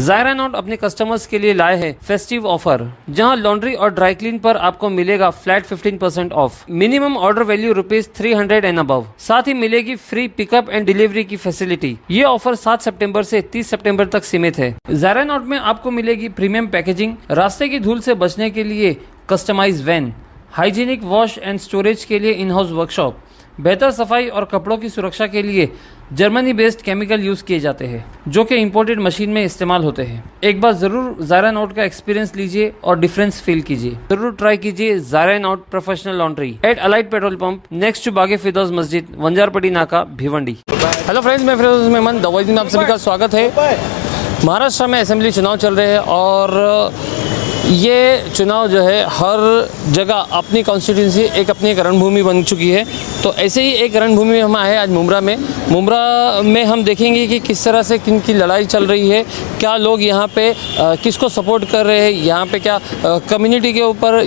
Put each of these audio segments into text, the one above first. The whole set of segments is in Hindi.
ज़ायरानॉट अपने कस्टमर्स के लिए लाए हैं फेस्टिव ऑफर, जहां लॉन्ड्री और ड्राई क्लीन पर आपको मिलेगा flat 15% of. Minimum order value ₹300 and above. साथ ही मिलेगी फ्री पिकअप एंड डिलीवरी की फैसिलिटी। ये ऑफर 7 सितंबर से 30 सितंबर तक सीमित है। ज़ायरानॉट में आपको मिलेगी प्रीमियम पैकेजिंग, रास्ते की धूल से बचने के लिए customize van, hygienic wash and storage के लिए इन हाउस वर्कशॉप, बेहतर सफाई और कपड़ों की सुरक्षा के लिए जर्मनी बेस्ड केमिकल यूज किए जाते हैं, जो कि इंपोर्टेड मशीन में इस्तेमाल होते हैं। एक बार जरूर ज़ायरानॉट का एक्सपीरियंस लीजिए और डिफरेंस फील कीजिए। जरूर ट्राई कीजिए ज़ायरानॉट प्रोफेशनल लॉन्ड्री एट अलाइट petrol pump next to Baghe Firdaus मस्जिद, वंजारपट्टी नाका, भिवंडी। हेलो फ्रेंड्स, मैं फिरोज मेमन द वॉइस में आप सभी का स्वागत है। महाराष्ट्र में असेंबली चुनाव चल रहे हैं और ये चुनाव जो है हर जगह अपनी कॉन्स्टिट्यूंसी अपनी एक रणभूमि बन चुकी है। तो ऐसे ही एक रणभूमि में हम आए आज मुमरा में हम देखेंगे कि किस तरह से किन की लड़ाई चल रही है, क्या लोग यहाँ पे किसको सपोर्ट कर रहे हैं, यहाँ पे क्या कम्युनिटी के ऊपर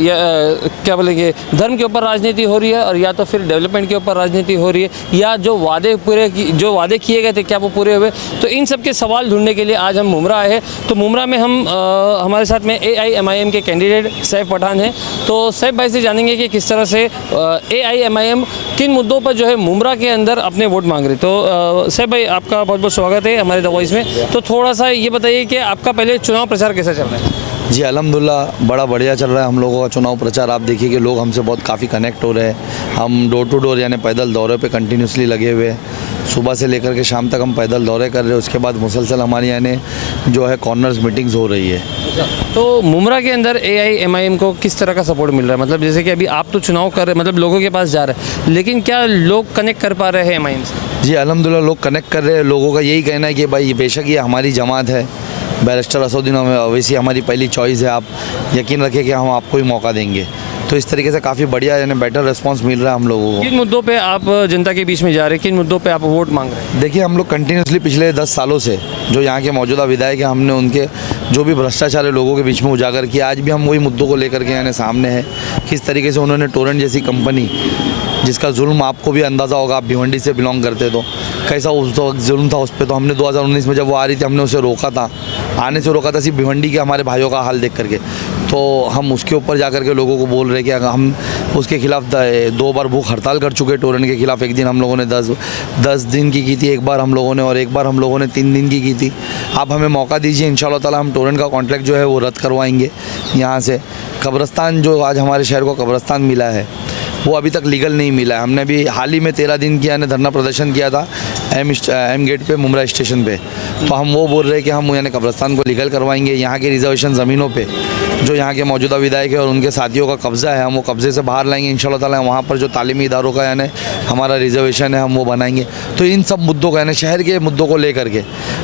क्या बोलेंगे धर्म के ऊपर राजनीति हो रही है, और या तो फिर डेवलपमेंट के ऊपर राजनीति हो रही है, या जो वादे किए गए थे क्या वो पूरे हुए। तो इन सब के सवाल ढूंढने के लिए आज हम मुमरा आए हैं। तो मुमरा में हम हमारे साथ में AIMIM के कैंडिडेट सैफ पठान हैं। तो सैफ भाई से जानेंगे कि किस तरह से AIMIM किन मुद्दों पर जो है मुमरा के अंदर अपने वोट मांग रहे। तो सैफ भाई, आपका बहुत बहुत स्वागत है हमारे द वॉइस में। तो थोड़ा सा ये बताइए कि आपका पहले चुनाव प्रचार कैसा चल रहा है? जी अल्हम्दुलिल्लाह बड़ा बढ़िया चल रहा है हम लोगों का चुनाव प्रचार। आप देखिए कि लोग हमसे बहुत काफ़ी कनेक्ट हो रहे हैं। हम डोर टू डोर यानी पैदल दौरे पे कंटिन्यूसली लगे हुए हैं। सुबह से लेकर के शाम तक हम पैदल दौरे कर रहे हैं। उसके बाद मुसलसल हमारी यानी जो है कॉर्नर्स मीटिंग्स हो रही है। तो मुमरा के अंदर AIMIM को किस तरह का सपोर्ट मिल रहा है? मतलब जैसे कि अभी आप तो चुनाव कर रहे, मतलब लोगों के पास जा रहे हैं, लेकिन क्या लोग कनेक्ट कर पा रहे हैं MIM से? जी अल्हम्दुलिल्लाह लोग कनेक्ट कर रहे हैं। लोगों का यही कहना है कि भाई बेशक ये हमारी जमात है, बैरिस्टर असदुद्दीन ओवैसी हमारी पहली चॉइस है, आप यकीन रखें कि हम आपको ही मौका देंगे। तो इस तरीके से काफ़ी बढ़िया यानी बेटर रिस्पांस मिल रहा है हम लोगों को। किन मुद्दों पे आप जनता के बीच में जा रहे हैं, किन मुद्दों पे आप वोट मांग रहे हैं? देखिए हम लोग कंटिन्यूसली पिछले 10 सालों से जो यहाँ के मौजूदा विधायक हैं, हमने उनके जो भी भ्रष्टाचार है लोगों के बीच में उजागर किया। आज भी हम वही मुद्दों को लेकर के यानी सामने हैं। किस तरीके से उन्होंने टोरेंट जैसी कंपनी, जिसका जुल्म आपको भी अंदाज़ा होगा, आप भिवंडी से बिलोंग करते तो कैसा उस वक्त जुल्म था उस पर। तो हमने 2019 में जब वो आ रही थी हमने उसे रोका था, आने से रोका था सिर्फ भिवंडी के हमारे भाइयों का हाल देख करके। तो हम उसके ऊपर जा कर के लोगों को बोल रहे कि हम उसके खिलाफ 2 बार भूख हड़ताल कर चुके। टोरेंट के खिलाफ एक दिन हम लोगों ने 10 दिन की थी एक बार हम लोगों ने, और एक बार हम लोगों ने 3 दिन की थी। आप हमें मौका दीजिए, इंशाल्लाह ताला हम टोरेंट का कॉन्ट्रैक्ट जो है वो रद्द करवाएंगे। यहाँ से कब्रस्तान जो आज हमारे शहर को कब्रस्तान मिला है वो अभी तक लीगल नहीं मिला है। हमने भी हाल ही में 13 दिन की यानी धरना प्रदर्शन किया था एम गेट पे मुमरा स्टेशन पे। तो हम वो बोल रहे हैं कि हम यानी कब्रस्तान को लीगल करवाएंगे। यहाँ के रिजर्वेशन ज़मीनों पे जो यहाँ के मौजूदा विधायक है और उनके साथियों का कब्ज़ा है, हम वो कब्ज़े से बाहर लाएंगे इंशाल्लाह ताला। वहाँ पर जो तालीमी इदारों का यानी हमारा रिजर्वेशन है हम वो बनाएंगे। तो इन सब मुद्दों का यानी शहर के मुद्दों को लेकर के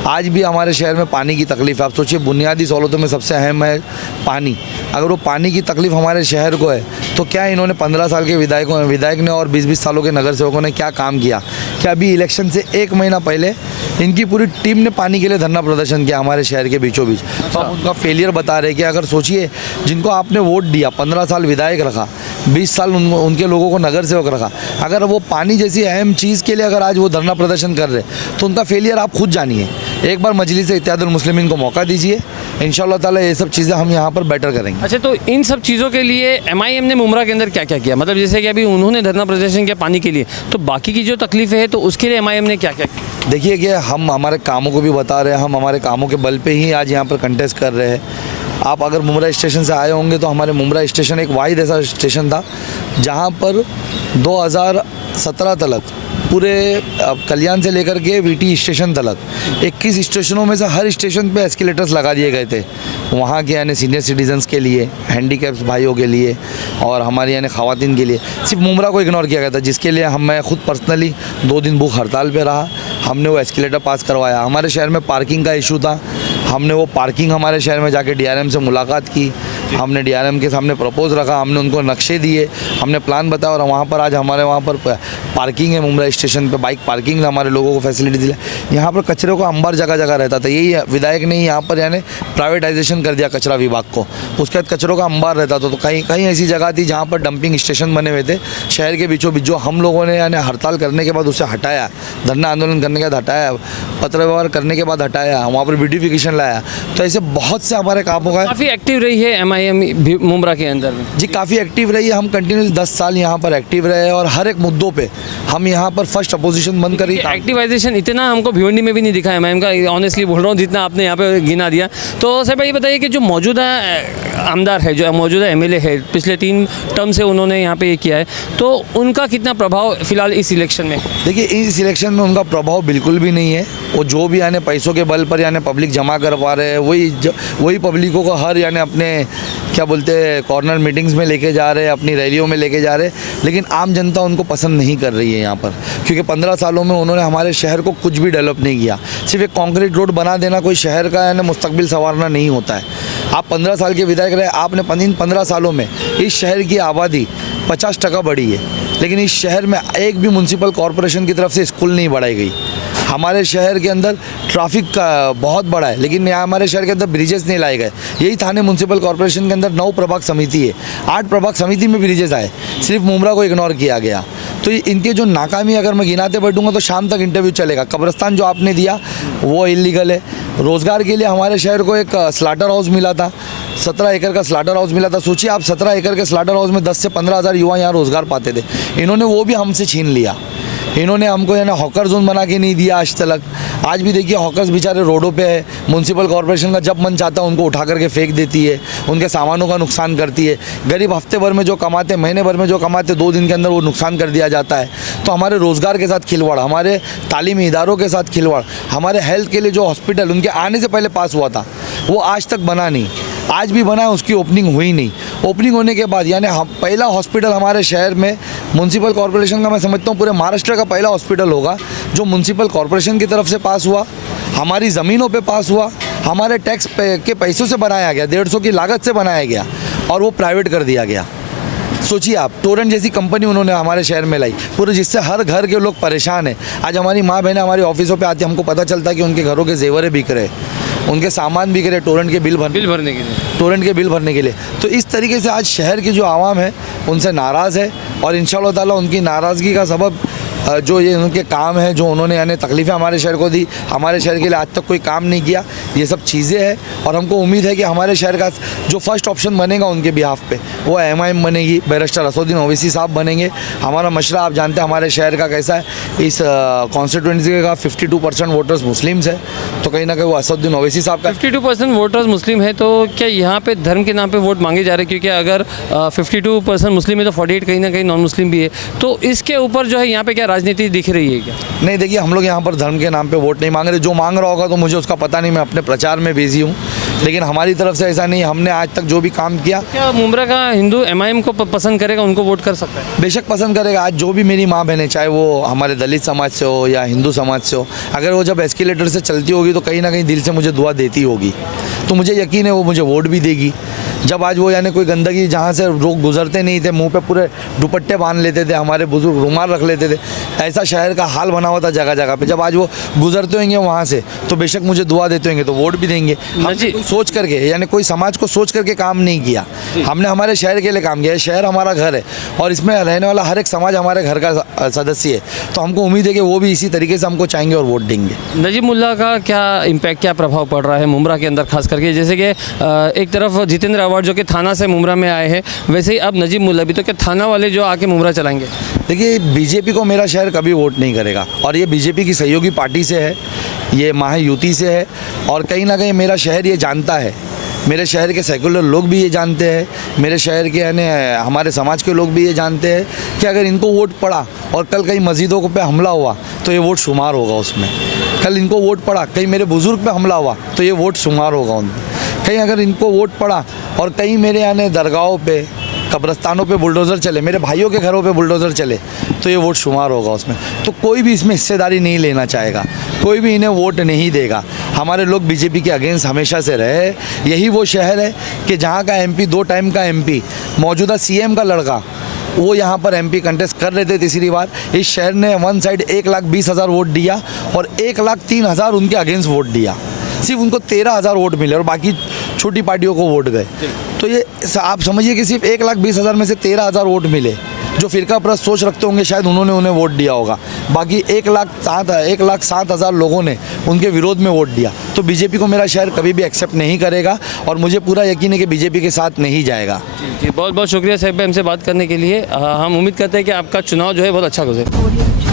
आज भी हमारे शहर में पानी की तकलीफ़ है। आप सोचिए बुनियादी सहूलतों में सबसे अहम है पानी। अगर वो पानी की तकलीफ़ हमारे शहर को है तो क्या इन्होंने 15 साल के विधायक ने और 20-20 सालों के नगर सेवकों ने क्या काम किया? क्या अभी इलेक्शन से 1 महीना पहले इनकी पूरी टीम ने पानी के लिए धरना प्रदर्शन किया हमारे शहर के बीचों बीच। तो आप उनका फेलियर बता रहे कि अगर सोचिए जिनको आपने वोट दिया, 15 साल विधायक रखा, 20 साल उनके लोगों को नगर सेवक रखा, अगर वो पानी जैसी अहम चीज़ के लिए अगर आज वो धरना प्रदर्शन कर रहे तो उनका फेलियर आप खुद जानिए। एक बार मजलिस इत्तेहादुल मुस्लिमीन को मौका दीजिए, इंशाल्लाह ताला ये सब चीज़ें हम यहाँ पर बेटर करेंगे। अच्छा, तो इन सब चीज़ों के लिए MIM ने मुमरा के अंदर क्या क्या किया? मतलब जैसे कि अभी उन्होंने धरना प्रदर्शन किया पानी के लिए, तो बाकी की जो तकलीफ़ें है तो उसके लिए MIM ने क्या क्या किया? देखिए कि हम हमारे कामों को भी बता रहे हैं, हम हमारे कामों के बल पे ही आज यहाँ पर कंटेस्ट कर रहे हैं। आप अगर मुमरा स्टेशन से आए होंगे तो हमारे मुमरा स्टेशन एक वाहिद ऐसा स्टेशन था जहाँ पर 2017 तक पूरे कल्याण से लेकर के VT स्टेशन तक 21 स्टेशनों में से हर स्टेशन पे एस्केलेटर्स लगा दिए गए थे वहाँ के यानी सीनियर सिटीजन्स के लिए, हैंडीकैप्स भाइयों के लिए और हमारी यानी ख़वातीन के लिए। सिर्फ मुमरा को इग्नोर किया गया था, जिसके लिए मैं खुद पर्सनली 2 दिन भूख हड़ताल पे रहा। हमने वो एस्केलेटर पास करवाया। हमारे शहर में पार्किंग का इशू था, हमने वो पार्किंग हमारे शहर में जाके DRM से मुलाकात की, हमने डीआरएम के सामने प्रपोज रखा, हमने उनको नक्शे दिए, हमने प्लान बताया और वहाँ पर आज हमारे वहाँ पर पार्किंग है, मुंब्रा स्टेशन पे बाइक पार्किंग हमारे लोगों को फैसिलिटी दी। यहाँ पर कचरे का अंबार जगह जगह रहता था, यही विधायक ने यहाँ पर यानी प्राइवेटाइजेशन कर दिया कचरा विभाग को, उसके बाद कचरों का अंबार रहता था। तो कहीं कहीं ऐसी जगह थी जहाँ पर डंपिंग स्टेशन बने हुए थे शहर के बीचों बीच, जो हम लोगों ने यानी हड़ताल करने के बाद उसे हटाया, धरना आंदोलन करने के बाद हटाया, पत्र व्यवहार करने के बाद हटाया, वहाँ पर ब्यूटिफिकेशन लाया। तो ऐसे बहुत से हमारे कामों का काफ़ी एक्टिव रही है MIM मुंब्रा के अंदर में। जी काफ़ी एक्टिव रही है। हम कंटिन्यूस 10 साल यहाँ पर एक्टिव रहे और हर एक मुद्दों पे हम यहाँ पर फर्स्ट अपोजिशन बन कर ही काम। एक्टिवाइजेशन इतना हमको भिवंडी में भी नहीं दिखा है MIM का, ऑनेस्टली बोल रहा हूँ, जितना आपने यहाँ पे गिना दिया। तो सर भाई ये बताइए कि जो मौजूदा आमदार है, जो मौजूदा MLA है, पिछले 3 टर्म से उन्होंने यहाँ पे ये किया है, तो उनका कितना प्रभाव फिलहाल इस इलेक्शन में? देखिए इस इलेक्शन में उनका प्रभाव बिल्कुल भी नहीं है। वो जो भी यानी पैसों के बल पर यानी पब्लिक जमा कर पा रहे हैं, वही पब्लिकों को हर यानी अपने क्या बोलते हैं कॉर्नर मीटिंग्स में लेके जा रहे हैं, अपनी रैलियों में लेके जा रहे हैं। लेकिन आम जनता उनको पसंद नहीं कर रही है यहाँ पर, क्योंकि 15 सालों में उन्होंने हमारे शहर को कुछ भी डेवलप नहीं किया। सिर्फ एक कॉन्क्रीट रोड बना देना कोई शहर का यानी मुस्तकबिल संवारना नहीं होता है। आप 15 साल के विधायक रहे, आपने 15 सालों में इस शहर की आबादी 50% बढ़ी है, लेकिन इस शहर में एक भी म्यूनसिपल कॉरपोरेशन की तरफ से स्कूल नहीं बढ़ाई गई। हमारे शहर के अंदर ट्रैफिक का बहुत बड़ा है, लेकिन यहाँ हमारे शहर के अंदर ब्रिजेस नहीं लाए गए। यही थाने म्यूनसिपल कॉरपोरेशन के अंदर 9 प्रभाग समिति है, 8 प्रभाग समिति में ब्रिजेस आए, सिर्फ मुंब्रा को इग्नोर किया गया। तो इनके जो नाकामी अगर मैं गिनाते बैठूंगा तो शाम तक इंटरव्यू चलेगा। कब्रिस्तान जो आपने दिया वो इलीगल है। रोज़गार के लिए हमारे शहर को एक स्लाटर हाउस मिला था, 17 एकड़ का स्लाटर हाउस मिला था। सोचिए आप 17 एकड़ के स्लाटर हाउस में 10 से 15 हज़ार युवा यहाँ रोज़गार पाते थे, इन्होंने वो भी हमसे छीन लिया। इन्होंने हमको यानी हॉकर जोन बना के नहीं दिया आज तक। आज भी देखिए हॉकर्स बेचारे रोडों पे है, म्यूनसिपल कॉर्पोरेशन का जब मन चाहता है उनको उठा करके फेंक देती है, उनके सामानों का नुकसान करती है। गरीब हफ्ते भर में जो कमाते, महीने भर में जो कमाते, 2 दिन के अंदर वो नुकसान कर दिया जाता है। तो हमारे रोज़गार के साथ खिलवाड़, हमारे तालीमी इदारों के साथ खिलवाड़, हमारे हेल्थ के लिए जो हॉस्पिटल उनके आने से पहले पास हुआ था वो आज तक बना नहीं, आज भी बना है, उसकी ओपनिंग हुई नहीं। ओपनिंग होने के बाद यानी पहला हॉस्पिटल हमारे शहर में म्यूनसिपल कॉर्पोरेशन का, मैं समझता हूँ पूरे महाराष्ट्र का पहला हॉस्पिटल होगा जो म्यूनसिपल कॉर्पोरेशन की तरफ से पास हुआ, हमारी ज़मीनों पे पास हुआ, हमारे टैक्स के पैसों से बनाया गया, 150 की लागत से बनाया गया और वो प्राइवेट कर दिया गया। सोचिए आप, टोरेंट जैसी कंपनी उन्होंने हमारे शहर में लाई पूरे, जिससे हर घर के लोग परेशान हैं। आज हमारी माँ बहनें हमारी ऑफिसों पे आती, हमको पता चलता है कि उनके घरों के जेवरें बिक रहे, उनके सामान बिक रहे, टोरेंट के बिल भरने के लिए, टोरेंट के बिल भरने के लिए। तो इस तरीके से आज शहर की जो आवाम है उनसे नाराज़ है और इंशाअल्लाह ताला उनकी नाराज़गी का सबब जो ये उनके काम है, जो उन्होंने यानी तकलीफ़ें हमारे शहर को दी, हमारे शहर के लिए आज तक कोई काम नहीं किया, ये सब चीज़ें हैं। और हमको उम्मीद है कि हमारे शहर का जो फर्स्ट ऑप्शन बनेगा उनके बिहाफ पे वो MIM बनेगी, बैरिस्टर असदुद्दीन ओवैसी साहब बनेंगे। हमारा मशरा आप जानते हैं हमारे शहर का कैसा है, इस कॉन्स्टिट्यूंसी का 52% वोटर्स मुस्लिम्स है, तो कहीं ना कहीं वो असदुद्दीन ओवैसी साहब का 52% वोटर्स मुस्लिम है। तो क्या यहाँ पे धर्म के नाम पे वोट मांगे जा रहे हैं? क्योंकि अगर 52% मुस्लिम है तो 48 कहीं ना कहीं नॉन मुस्लिम भी है, तो इसके ऊपर जो है यहाँ पे क्या राजनीति दिख रही है क्या? नहीं, देखिए हम लोग यहाँ पर धर्म के नाम पे वोट नहीं मांग रहे। जो मांग रहा होगा तो मुझे उसका पता नहीं, मैं अपने प्रचार में बिजी हूँ, लेकिन हमारी तरफ से ऐसा नहीं। हमने आज तक जो भी काम किया, क्या मुंब्रा का हिंदू MIM को पसंद करेगा, उनको वोट कर सकता है? बेशक पसंद करेगा। आज जो भी मेरी माँ बहनें, चाहे वो हमारे दलित समाज से हो या हिंदू समाज से हो, अगर वो जब एस्केलेटर से चलती होगी तो कहीं ना कहीं दिल से मुझे दुआ देती होगी, तो मुझे यकीन है वो मुझे वोट भी देगी। जब आज वो यानी कोई गंदगी जहाँ से लोग गुजरते नहीं थे, मुंह पे पूरे दुपट्टे बांध लेते थे, हमारे बुजुर्ग रुमाल रख लेते थे, ऐसा शहर का हाल बना हुआ था जगह जगह पे। जब आज वो गुजरते होंगे वहाँ से तो बेशक मुझे दुआ देते होंगे, तो वोट भी देंगे। हमने कोई सोच करके यानी कोई समाज को सोच करके काम नहीं किया, हमने हमारे शहर के लिए काम किया है। शहर हमारा घर है और इसमें रहने वाला हर एक समाज हमारे घर का सदस्य है, तो हमको उम्मीद है कि वो भी इसी तरीके से हमको चाहेंगे और वोट देंगे। नजीब मुल्ला का क्या इम्पैक्ट, क्या प्रभाव पड़ रहा है मुंब्रा के अंदर खास करके? जैसे कि एक तरफ जितेंद्र अवार्ड जो कि थाना से मुंब्रा में आए हैं, वैसे ही अब नजीब मुल्ला भी, तो क्या थाना वाले जो आके मुंब्रा चलाएंगे? देखिए बीजेपी को मेरा शहर कभी वोट नहीं करेगा और ये बीजेपी की सहयोगी पार्टी से है, ये महायुति से है और कहीं ना कहीं मेरा शहर ये जानता है, मेरे शहर के सेकुलर लोग भी ये जानते हैं, मेरे शहर के यानी हमारे समाज के लोग भी ये जानते हैं कि अगर इनको वोट पड़ा और कल कहीं मस्जिदों पे हमला हुआ तो ये वोट शुमार होगा उसमें। कल इनको वोट पड़ा, कहीं मेरे बुजुर्ग पे हमला हुआ तो ये वोट शुमार होगा उनमें। कहीं अगर इनको वोट पड़ा और कहीं मेरे यानी दरगाहों पे कब्रस्तानों पे बुलडोज़र चले, मेरे भाइयों के घरों पे बुलडोज़र चले, तो ये वोट शुमार होगा उसमें। तो कोई भी इसमें हिस्सेदारी नहीं लेना चाहेगा, कोई भी इन्हें वोट नहीं देगा। हमारे लोग बीजेपी के अगेंस्ट हमेशा से रहे। यही वो शहर है कि जहाँ का एमपी 2 टाइम का एमपी, मौजूदा सीएम का लड़का, वो यहाँ पर एमपी कंटेस्ट कर रहे थे तीसरी बार। इस शहर ने वन साइड 1,20,000 वोट दिया और 1,03,000 उनके अगेंस्ट वोट दिया। सिर्फ उनको 13,000 वोट मिले और बाकी छोटी पार्टियों को वोट गए। तो ये आप समझिए कि सिर्फ 1,20,000 में से 13,000 वोट मिले। जो फिरका प्रस्त सोच रखते होंगे शायद उन्होंने उन्हें वोट दिया होगा, बाकी 1,07,000 लोगों ने उनके विरोध में वोट दिया। तो बीजेपी को मेरा शहर कभी भी एक्सेप्ट नहीं करेगा और मुझे पूरा यकीन है कि बीजेपी के साथ नहीं जाएगा। जी बहुत बहुत शुक्रिया साहिब भाई हमसे बात करने के लिए। हम उम्मीद करते हैं कि आपका चुनाव जो है बहुत अच्छा गुजरे।